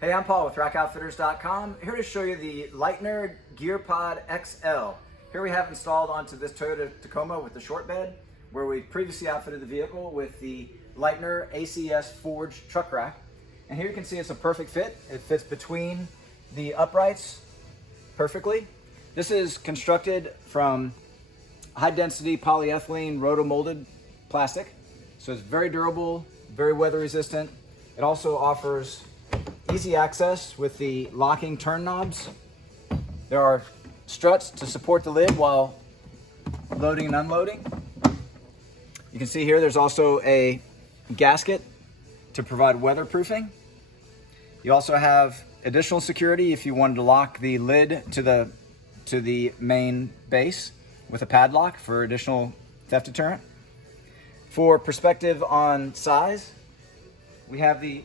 Hey, I'm Paul with TrakOutfitters.com, here to show you the Leitner Gear Pod XL. Here we have installed onto this Toyota Tacoma with the short bed, where we previously outfitted the vehicle with the Leitner ACS forged truck rack. And here you can see it's a perfect fit. It fits between the uprights perfectly. This is constructed from high density polyethylene roto-molded plastic. So it's very durable, very weather resistant. It also offers easy access with the locking turn knobs. There are struts to support the lid while loading and unloading. You can see here there's also a gasket to provide weatherproofing. You also have additional security if you wanted to lock the lid to the main base with a padlock for additional theft deterrent. For perspective on size, we have the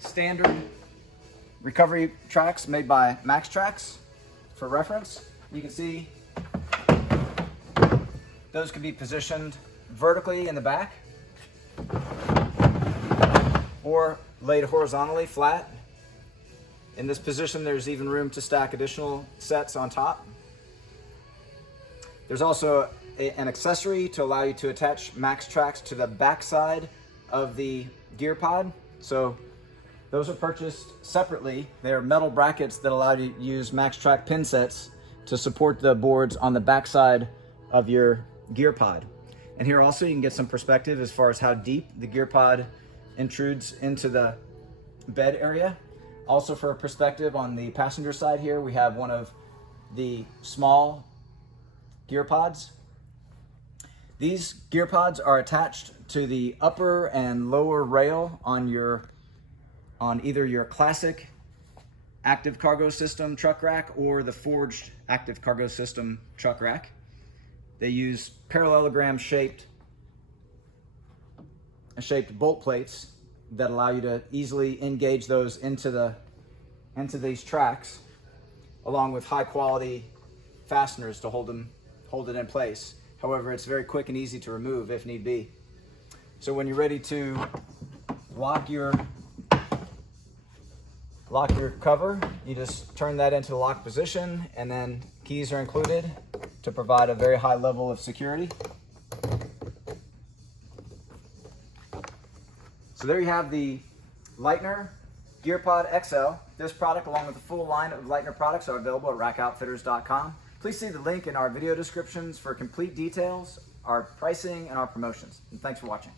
standard recovery tracks made by MaxTrax for reference. You can see those can be positioned vertically in the back or laid horizontally flat. In this position, there's even room to stack additional sets on top. There's also an accessory to allow you to attach MaxTrax to the backside of the gear pod. So those are purchased separately. They're metal brackets that allow you to use MaxTrax pin sets to support the boards on the backside of your gear pod. And here also you can get some perspective as far as how deep the gear pod intrudes into the bed area. Also for a perspective on the passenger side here, we have one of the small gear pods. These gear pods are attached to the upper and lower rail on either your classic active cargo system truck rack or the forged active cargo system truck rack. They use parallelogram shaped bolt plates that allow you to easily engage those into these tracks, along with high quality fasteners to hold it in place. However, it's very quick and easy to remove if need be. So when you're ready to lock your cover, you just turn that into the lock position, and then keys are included to provide a very high level of security. So there you have the Leitner Gear Pod XL. This product, along with the full line of Leitner products, are available at TrakOutfitters.com. Please see the link in our video descriptions for complete details, our pricing, and our promotions. And thanks for watching.